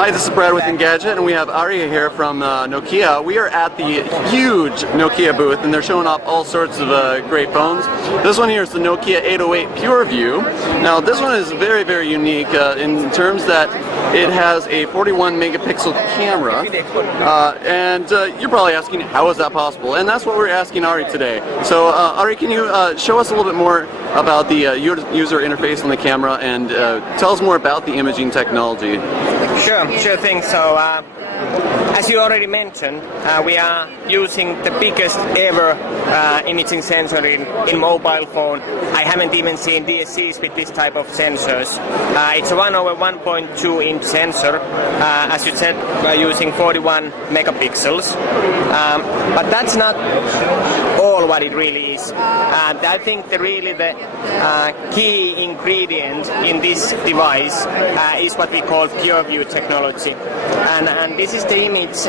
Hi, this is Brad with Engadget, and we have Ari here from Nokia. We are at the huge Nokia booth, and they're showing off all sorts of great phones. This one here is the Nokia 808 PureView. Now, this one is very, very unique in terms that it has a 41 megapixel camera, and you're probably asking, how is that possible? And that's what we're asking Ari today. So, Ari, can you show us a little bit more about the user interface on the camera, and tell us more about the imaging technology? Sure thing. So, as you already mentioned, we are using the biggest ever imaging sensor in mobile phone. I haven't even seen DSCs with this type of sensors. It's a 1/1.2 inch sensor, as you said, we're using 41 megapixels. But that's not all what it really is. I think the key ingredient in this device is what we call PureView technology. And this is the image,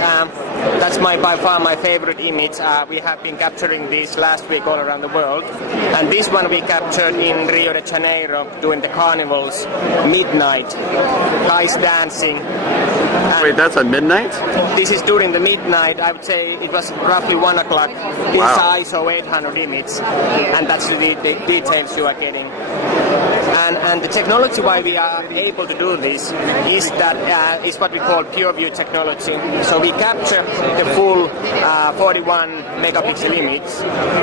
that's by far my favorite image. We have been capturing this last week all around the world. And this one we captured in Rio de Janeiro during the carnivals, midnight, guys dancing. Wait, that's at midnight? This is during the midnight. I would say it was roughly 1 o'clock. This is ISO 800 image, and that's the details you are getting. And the technology why we are able to do this is that is what we call PureView technology. So we capture the full 41 megapixel image,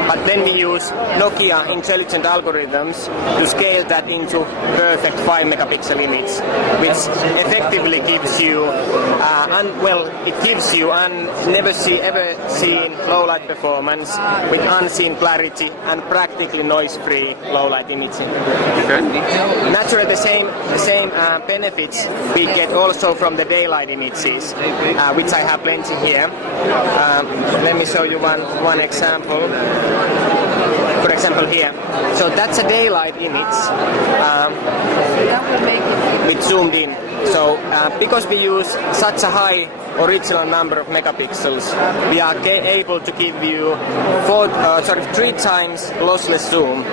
but then we use Nokia intelligent algorithms to scale that into perfect 5 megapixel image, which effectively gives you never ever seen low light performance with unseen clarity and practically noise-free low light imaging. Okay. Naturally, the same benefits we get also from the daylight images, which I have plenty here. Let me show you one example. For example, here. So that's a daylight image with zoomed in. So because we use such a high original number of megapixels, we are able to give you 3 times lossless zoom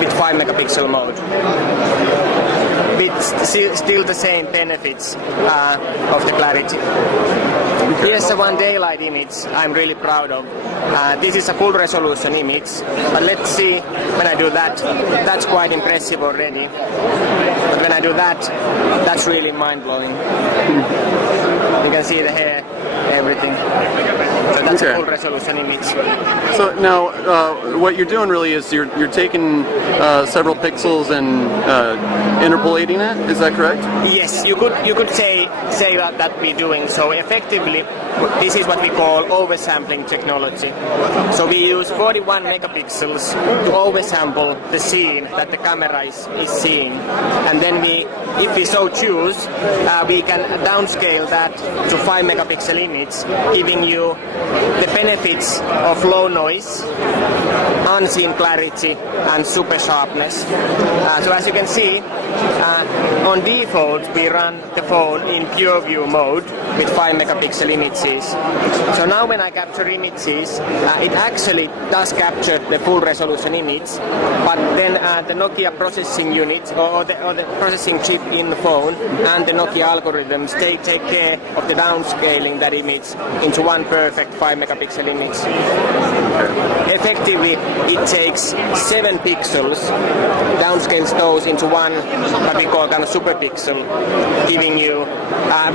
with 5 megapixel mode, with still the same benefits of the clarity. Here's the one daylight image I'm really proud of. This is a full resolution image, but let's see when I do that. That's quite impressive already. But when I do that, that's really mind-blowing. You can see the hair, everything. So that's a full resolution image. So now, what you're doing really is you're taking several pixels and interpolating it. Is that correct? Yes, you could say that we're doing. So effectively, this is what we call oversampling technology. So we use 41 megapixels to oversample the scene that the camera is seeing, and then if we so choose, we can downscale that to 5 megapixel image, giving you the benefits of low noise, unseen clarity, and super sharpness. So as you can see, on default we run the phone in PureView mode with 5 megapixel images. So now when I capture images, it actually does capture the full resolution image, but then the Nokia processing unit or the processing chip in the phone and the Nokia algorithms take care of the downscaling that image into one perfect 5 megapixel image. Effectively, it takes 7 pixels, downscales those into one what we call kind of super pixel, giving you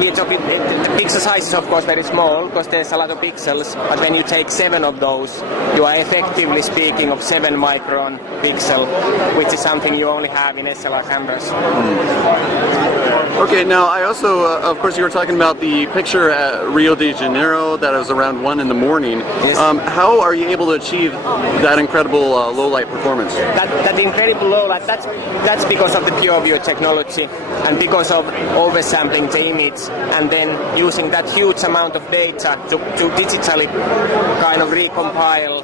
the pixel size is of course very small because there's a lot of pixels, but when you take 7 of those, you are effectively speaking of 7 micron pixel, which is something you only have in SLR cameras. Okay, now I also, of course, you were talking about the picture at Rio de Janeiro that was around 1 in the morning. Yes. How are you able to achieve that incredible low light performance? That incredible low light, that's because of the PureView technology and because of oversampling the image and then using that huge amount of data to digitally kind of recompile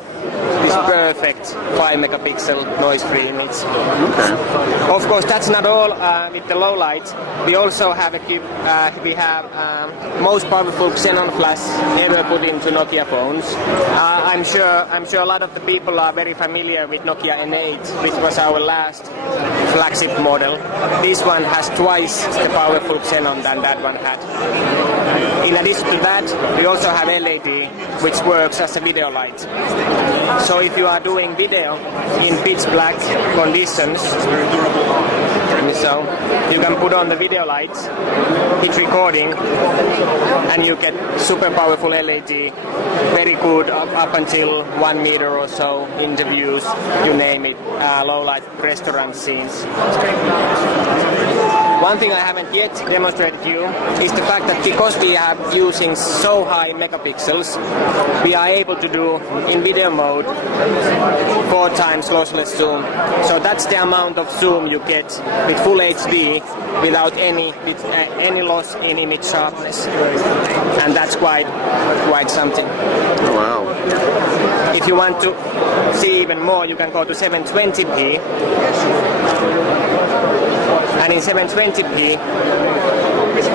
this perfect 5 megapixel noise-free image. Okay. Of course, that's not all with the low light. We also have most powerful xenon flash ever put into Nokia phones. I'm sure a lot of the people are very familiar with Nokia N8, which was our last flagship model. This one has twice the powerful xenon than that one had. In addition to that, we also have LED, which works as a video light. So if you are doing video in pitch black conditions, so you can put on the video lights, hit recording, and you get super powerful LED, very good up until 1 meter or so, interviews, you name it, low light restaurant scenes. One thing I haven't yet demonstrated to you is the fact that because we are using so high megapixels, we are able to do in video mode 4 times lossless zoom. So that's the amount of zoom you get with full HD without any loss in image sharpness, and that's quite something. Wow. If you want to see even more, you can go to 720p. And in 720p,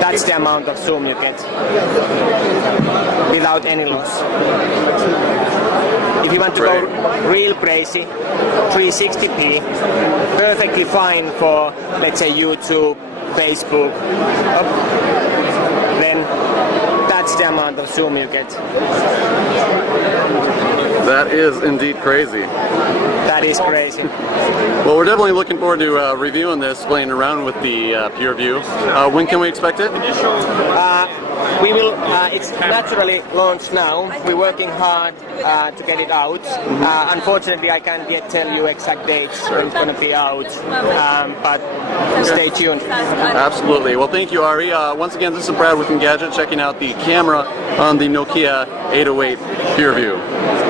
that's the amount of zoom you get without any loss. If you want to go real crazy, 360p, perfectly fine for, let's say, YouTube, Facebook, then that's the amount of zoom you get. That is indeed crazy. That is crazy. Well, we're definitely looking forward to reviewing this, playing around with the PureView. When can we expect it? We will. It's naturally launched now. We're working hard to get it out. Unfortunately, I can't yet tell you exact dates when it's going to be out, but stay tuned. Absolutely. Well, thank you, Ari. Once again, this is Brad with Engadget, checking out the camera on the Nokia 808 PureView.